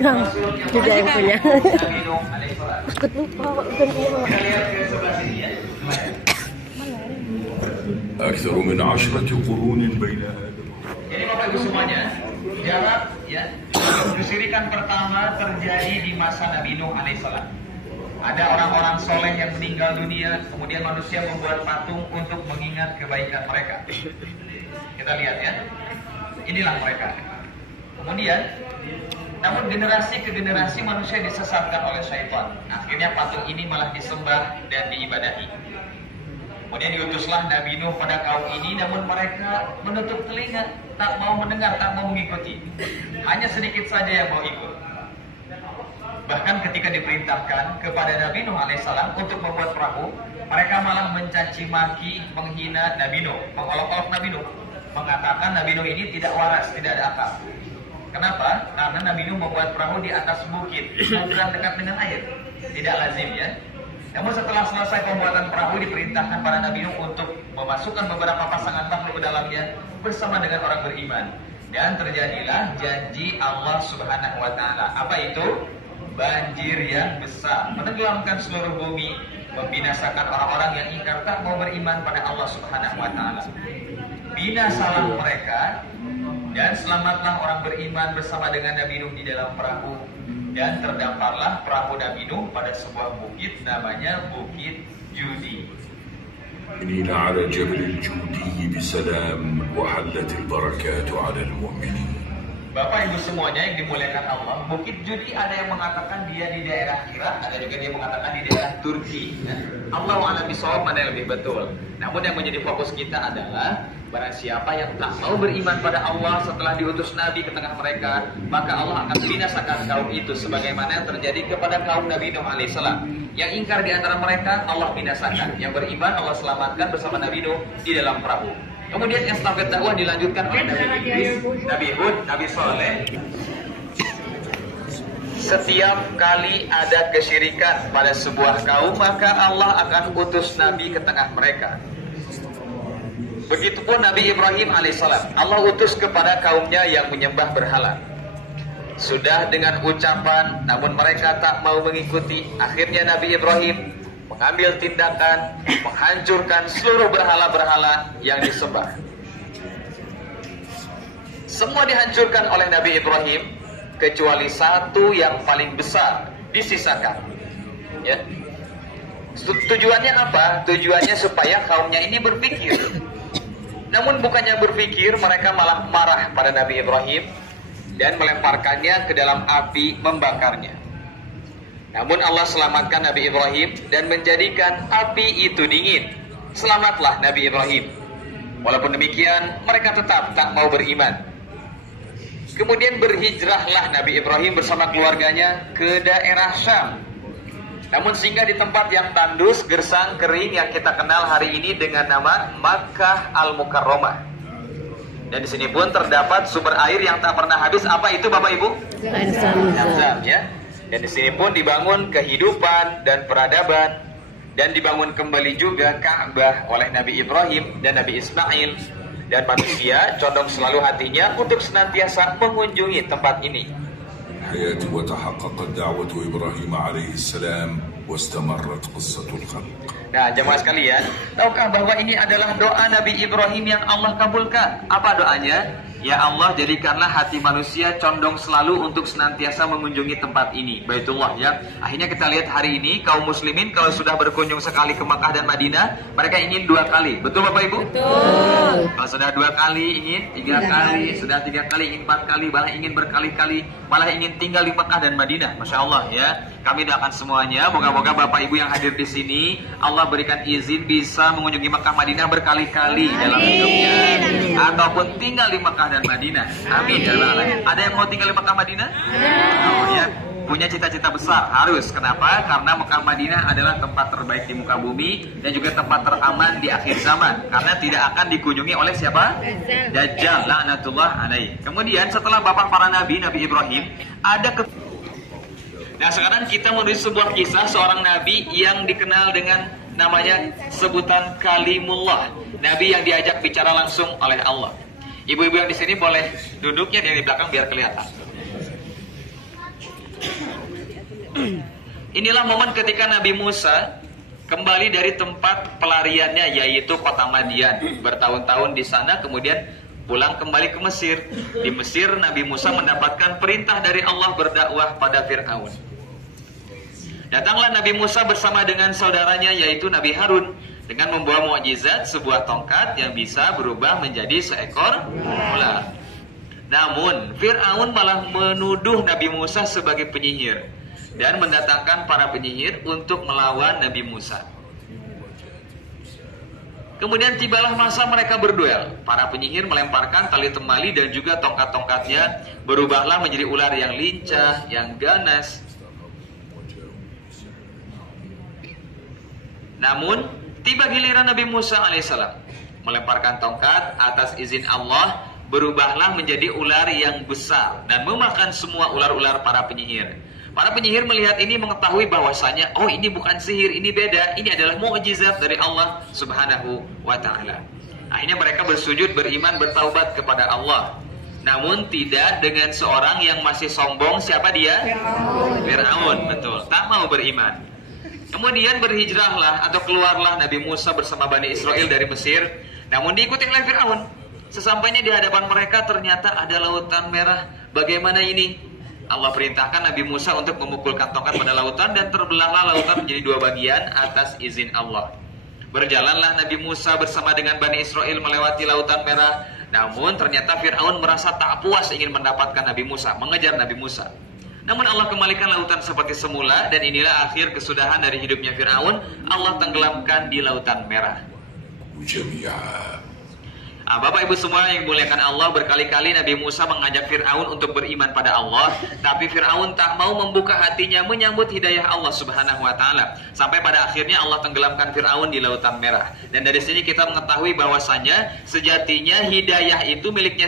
Nah, juga yang punya. Ikut lupa bukan punya. أكثر من 10 قرون بين آدم. Jadi Bapak Ibu semuanya, jarak ya kesyirikan pertama terjadi di masa Nabi Nuh alaihissalam. Ada orang-orang soleh yang meninggal dunia, kemudian manusia membuat patung untuk mengingat kebaikan mereka. Kita lihat ya, inilah mereka. Kemudian, namun generasi ke generasi manusia disesatkan oleh syaitan. Akhirnya patung ini malah disembah dan diibadahi. Kemudian diutuslah Nabi Nuh pada kaum ini, namun mereka menutup telinga, tak mau mendengar, tak mau mengikuti. Hanya sedikit saja yang mau ikut. Bahkan ketika diperintahkan kepada Nabi Nuh alaihissalam untuk membuat perahu, mereka malah mencaci maki, menghina Nabi Nuh, mengolok-olok Nabi Nuh, mengatakan Nabi Nuh ini tidak waras, tidak ada akal. Kenapa? Karena Nabi Nuh membuat perahu di atas bukit, bukan dekat dengan air. Tidak lazim ya. Namun setelah selesai pembuatan perahu, diperintahkan para Nabi Nuh untuk memasukkan beberapa pasangan makhluk ke dalamnya bersama dengan orang beriman. Dan terjadilah janji Allah Subhanahu wa taala. Apa itu? Banjir yang besar, menenggelamkan seluruh bumi, membinasakan orang-orang yang ingkar tak mau beriman pada Allah Subhanahu wa taala. Binasalah mereka dan selamatlah orang beriman bersama dengan Nabi Nuh di dalam perahu. Dan terdamparlah perahu Nabi Nuh pada sebuah bukit namanya Bukit Judi. بنينا على جبل الجودي بسلام وحلت البركات على المؤمنين. Bapak Ibu semuanya yang dimuliakan Allah, Bukit Judi ada yang mengatakan dia di daerah Irak, ada juga dia mengatakan di daerah Turki. Allahu a'lam bishawab mana yang lebih betul. Namun yang menjadi fokus kita adalah barang siapa yang tak mau beriman pada Allah setelah diutus Nabi ke tengah mereka, maka Allah akan binasakan kaum itu sebagaimana yang terjadi kepada kaum Nabi Nuh alaihissalam. Yang ingkar di antara mereka Allah binasakan, yang beriman Allah selamatkan bersama Nabi Nuh di dalam perahu. Kemudian estafet dakwah dilanjutkan oleh Nabi Idris, Nabi Hud, Nabi Saleh. Setiap kali ada kesyirikan pada sebuah kaum, maka Allah akan utus Nabi ke tengah mereka. Begitupun Nabi Ibrahim alaihissalam, Allah utus kepada kaumnya yang menyembah berhala. Sudah dengan ucapan, namun mereka tak mau mengikuti. Akhirnya Nabi Ibrahim mengambil tindakan, menghancurkan seluruh berhala-berhala yang disembah. Semua dihancurkan oleh Nabi Ibrahim, kecuali satu yang paling besar disisakan. Ya. Tujuannya apa? Tujuannya supaya kaumnya ini berpikir. Namun bukannya berpikir, mereka malah marah pada Nabi Ibrahim dan melemparkannya ke dalam api, membakarnya. Namun Allah selamatkan Nabi Ibrahim dan menjadikan api itu dingin. Selamatlah Nabi Ibrahim. Walaupun demikian, mereka tetap tak mau beriman. Kemudian berhijrahlah Nabi Ibrahim bersama keluarganya ke daerah Syam. Namun singgah di tempat yang tandus, gersang, kering yang kita kenal hari ini dengan nama Makkah Al-Mukarramah. Dan di sini pun terdapat sumber air yang tak pernah habis. Apa itu Bapak Ibu? Zam-zam ya. Dan di sini pun dibangun kehidupan dan peradaban, dan dibangun kembali juga Ka'bah oleh Nabi Ibrahim dan Nabi Ismail. Dan manusia condong selalu hatinya untuk senantiasa mengunjungi tempat ini. حياتي وتحققت دعوة إبراهيم عليه السلام واستمرت قصة الخلق. Nah, jemaah sekalian, tahukah bahwa ini adalah doa Nabi Ibrahim yang Allah kabulkan? Apa doanya? Ya Allah, jadikanlah hati manusia condong selalu untuk senantiasa mengunjungi tempat ini, Baitullah ya. Akhirnya kita lihat hari ini kaum muslimin kalau sudah berkunjung sekali ke Makkah dan Madinah, mereka ingin 2 kali. Betul Bapak Ibu? Betul. Kalau sudah 2 kali ingin 3 kali, sudah 3 kali ingin 4 kali, malah ingin berkali-kali, malah ingin tinggal di Makkah dan Madinah. Masya Allah ya. Kami doakan semuanya, moga-moga Bapak Ibu yang hadir di sini, Allah berikan izin bisa mengunjungi Makkah Madinah berkali-kali dalam hidupnya, ataupun tinggal di Makkah dan Madinah. Amin ya rabbal alamin. Ada yang mau tinggal di Makkah Madinah? Oh ya, punya cita-cita besar harus. Kenapa? Karena Makkah Madinah adalah tempat terbaik di muka bumi dan juga tempat teraman di akhir zaman. Karena tidak akan dikunjungi oleh siapa? Dajjal laknatullah alaih. Kemudian setelah bapak para nabi, Nabi Ibrahim, ada Nah sekarang kita menulis sebuah kisah seorang nabi yang dikenal dengan namanya sebutan Kalimullah, nabi yang diajak bicara langsung oleh Allah. Ibu-ibu yang di sini boleh duduknya di belakang biar kelihatan. Inilah momen ketika Nabi Musa kembali dari tempat pelariannya, yaitu kota Madian. Bertahun-tahun di sana, kemudian pulang kembali ke Mesir. Di Mesir, Nabi Musa mendapatkan perintah dari Allah berdakwah pada Fir'aun. Datanglah Nabi Musa bersama dengan saudaranya, yaitu Nabi Harun, dengan membawa mukjizat sebuah tongkat yang bisa berubah menjadi seekor ular. Namun, Fir'aun malah menuduh Nabi Musa sebagai penyihir dan mendatangkan para penyihir untuk melawan Nabi Musa. Kemudian tibalah masa mereka berduel. Para penyihir melemparkan tali temali dan juga tongkat-tongkatnya. Berubahlah menjadi ular yang lincah, yang ganas. Namun, tiba giliran Nabi Musa alaihissalam melemparkan tongkat atas izin Allah. Berubahlah menjadi ular yang besar dan memakan semua ular-ular para penyihir. Para penyihir melihat ini mengetahui bahwasanya, oh ini bukan sihir, ini beda, ini adalah mukjizat dari Allah Subhanahu wa Ta'ala. Akhirnya mereka bersujud, beriman, bertaubat kepada Allah. Namun tidak dengan seorang yang masih sombong. Siapa dia? Fir'aun, betul, tak mau beriman. Kemudian berhijrahlah atau keluarlah Nabi Musa bersama Bani Israel dari Mesir. Namun diikuti oleh Fir'aun. Sesampainya di hadapan mereka ternyata ada lautan merah. Bagaimana ini? Allah perintahkan Nabi Musa untuk memukulkan tongkat pada lautan dan terbelahlah lautan menjadi dua bagian atas izin Allah. Berjalanlah Nabi Musa bersama dengan Bani Israel melewati lautan merah. Namun ternyata Fir'aun merasa tak puas ingin mendapatkan Nabi Musa, mengejar Nabi Musa. Namun Allah kembalikan lautan seperti semula dan inilah akhir kesudahan dari hidupnya Fir'aun. Allah tenggelamkan di lautan merah. Bapak Ibu semua yang dimuliakan Allah, berkali-kali Nabi Musa mengajak Fir'aun untuk beriman pada Allah, tapi Fir'aun tak mau membuka hatinya menyambut hidayah Allah Subhanahu wa Ta'ala. Sampai pada akhirnya Allah tenggelamkan Fir'aun di lautan merah. Dan dari sini kita mengetahui bahwasanya sejatinya hidayah itu miliknya